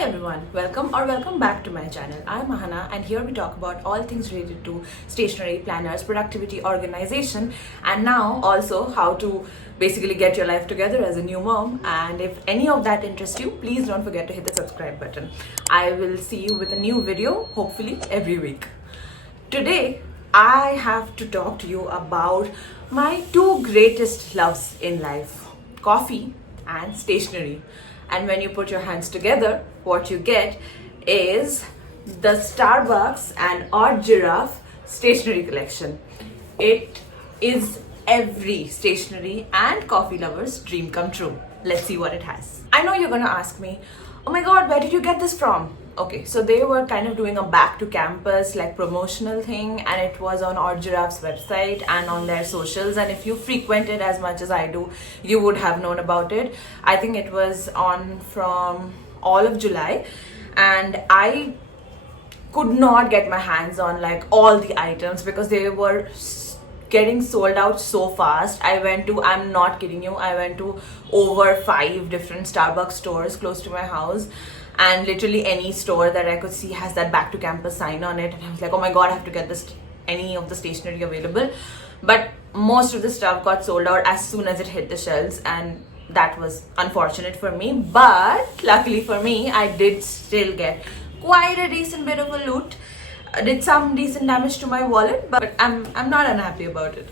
Hi everyone, welcome back to my channel. I'm Mahana and here we talk about all things related to stationery, planners, productivity, organization, and now also how to basically get your life together as a new mom. And if any of that interests you, please don't forget to hit the subscribe button. I will see you with a new video, hopefully every week. Today, I have to talk to you about my two greatest loves in life, coffee and stationery. And when you put your hands together, what you get is the Starbucks and OddGiraffe Stationery Collection. It is every stationery and coffee lover's dream come true. Let's see what it has. I know you're gonna ask me, oh my god, where did you get this from? Okay, so they were kind of doing a back to campus like promotional thing, and it was on OddGiraffe's website and on their socials, and if you frequent it as much as I do, you would have known about it. I think it was on from all of July, and I could not get my hands on like all the items because they were getting sold out so fast. I'm not kidding you, I went to over 5 different Starbucks stores close to my house, and literally any store that I could see has that back to campus sign on it, and I was like, oh my god, I have to get this, any of the stationery available. But most of the stuff got sold out as soon as it hit the shelves, and that was unfortunate for me. But luckily for me, I did still get quite a decent bit of a loot. Did some decent damage to my wallet, but I'm not unhappy about it.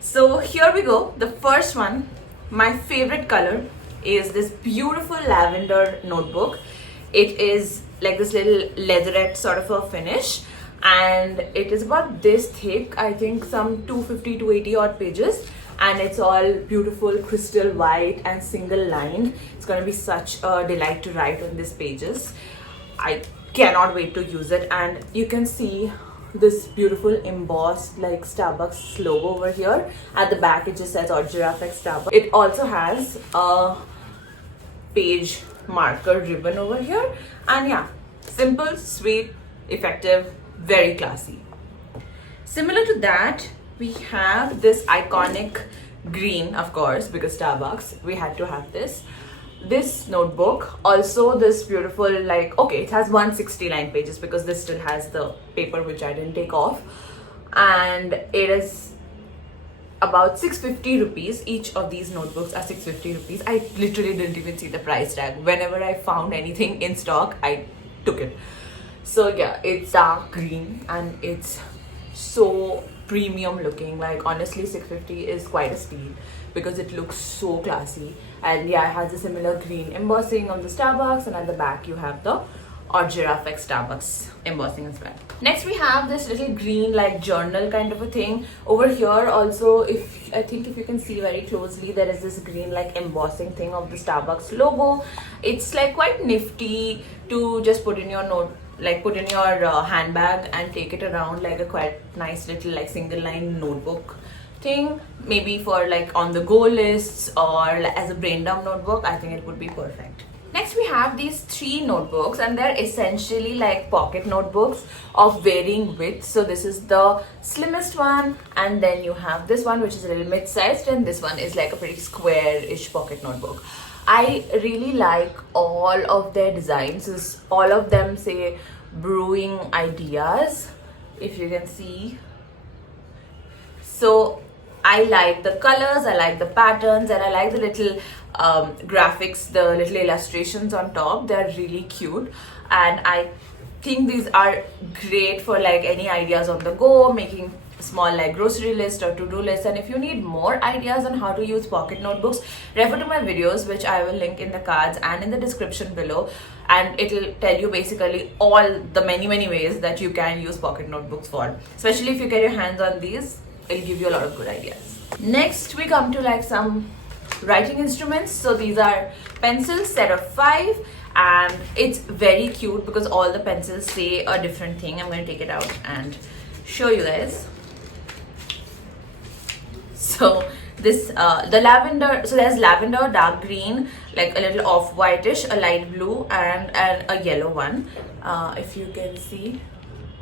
So here we go. The first one, my favorite color, is this beautiful lavender notebook. It is like this little leatherette sort of a finish, and it is about this thick, I think some 250 to 80 odd pages, and it's all beautiful crystal white and single lined. It's going to be such a delight to write on these pages. I cannot wait to use it. And you can see this beautiful embossed like Starbucks logo over here. At the back it just says OddGiraffe X Starbucks. It also has a page marker ribbon over here, and yeah, simple, sweet, effective, very classy. Similar to that, we have this iconic green, of course, because Starbucks, we had to have this notebook. Also this beautiful, like, okay, it has 169 pages because this still has the paper which I didn't take off, and it is about 650 rupees. Each of these notebooks are 650 rupees. I literally didn't even see the price tag. Whenever I found anything in stock, I took it. So yeah, it's dark green and it's so premium looking. Like honestly, 650 is quite a steal because it looks so classy. And yeah, it has a similar green embossing of the Starbucks, and at the back you have the OddGiraffe X Starbucks embossing as well. Next we have this little green like journal kind of a thing. Over here also, I think if you can see very closely, there is this green like embossing thing of the Starbucks logo. It's like quite nifty to just put in your handbag and take it around, like a quite nice little like single line notebook thing, maybe for like on the go lists or as a brain dump notebook. I think it would be perfect. Next we have these 3 notebooks, and they're essentially like pocket notebooks of varying widths. So this is the slimmest one, and then you have this one which is a little mid-sized, and this one is like a pretty square-ish pocket notebook. I really like all of their designs. All of them say brewing ideas, if you can see. So I like the colors, I like the patterns, and I like the little graphics, the little illustrations on top. They're really cute, and I think these are great for like any ideas on the go, making small like grocery list or to-do list. And if you need more ideas on how to use pocket notebooks, refer to my videos, which I will link in the cards and in the description below, and it'll tell you basically all the many ways that you can use pocket notebooks for. Especially if you get your hands on these, it'll give you a lot of good ideas. Next we come to like some writing instruments. So these are pencils, set of 5, and it's very cute because all the pencils say a different thing. I'm going to take it out and show you guys. So this the lavender, so there's lavender, dark green, like a little off-whitish, a light blue, and a yellow one, if you can see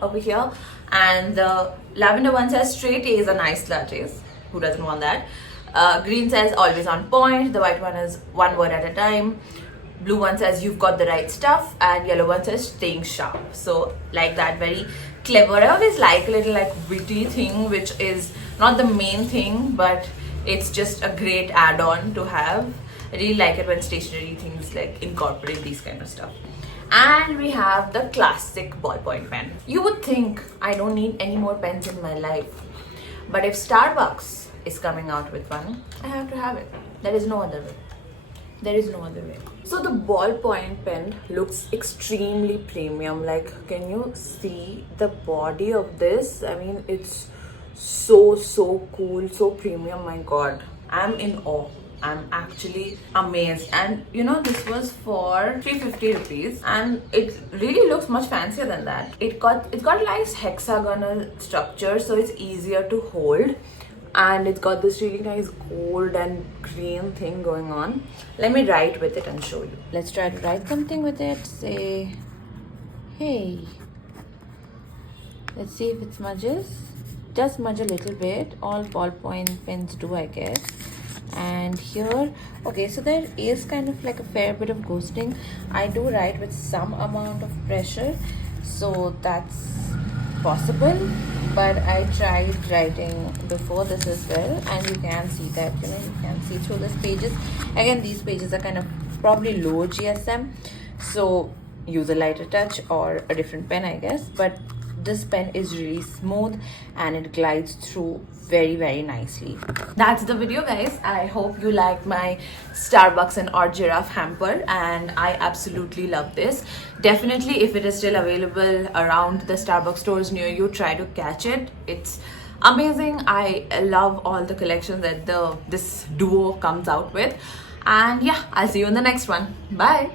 over here. And the lavender one says straight A's are nice lattes. Who doesn't want that? Green says always on point. The white one is one word at a time. Blue one says you've got the right stuff, and yellow one says staying sharp. So like that, very clever. I always like a little like witty thing, which is not the main thing, but it's just a great add-on to have. I really like it when stationery things like incorporate these kind of stuff. And we have the classic ballpoint pen. You would think I don't need any more pens in my life, but if Starbucks is coming out with one, I have to have it. There is no other way. There is no other way. So the ballpoint pen looks extremely premium. Like, can you see the body of this? I mean, it's so cool, so premium. My god, I'm in awe. I'm actually amazed. And you know, this was for 350 rupees, and it really looks much fancier than that. It's got nice hexagonal structure, so it's easier to hold, and it's got this really nice gold and green thing going on. Let me write with it and show you. Let's try to write something with it. Say, hey. Let's see if it smudges. Just smudge a little bit. All ballpoint pens do, I guess. And here, okay, so there is kind of like a fair bit of ghosting. I do write with some amount of pressure, so that's possible, but I tried writing before this as well, and you can see that, you know, you can see through these pages. Again, these pages are kind of probably low GSM, so use a lighter touch or a different pen, I guess. But this pen is really smooth and it glides through very nicely. That's the video, guys. I hope you liked my Starbucks and OddGiraffe hamper, and I absolutely love this. Definitely, if it is still available around the Starbucks stores near you, try to catch it. It's amazing. I love all the collections that this duo comes out with. And yeah, I'll see you in the next one. Bye.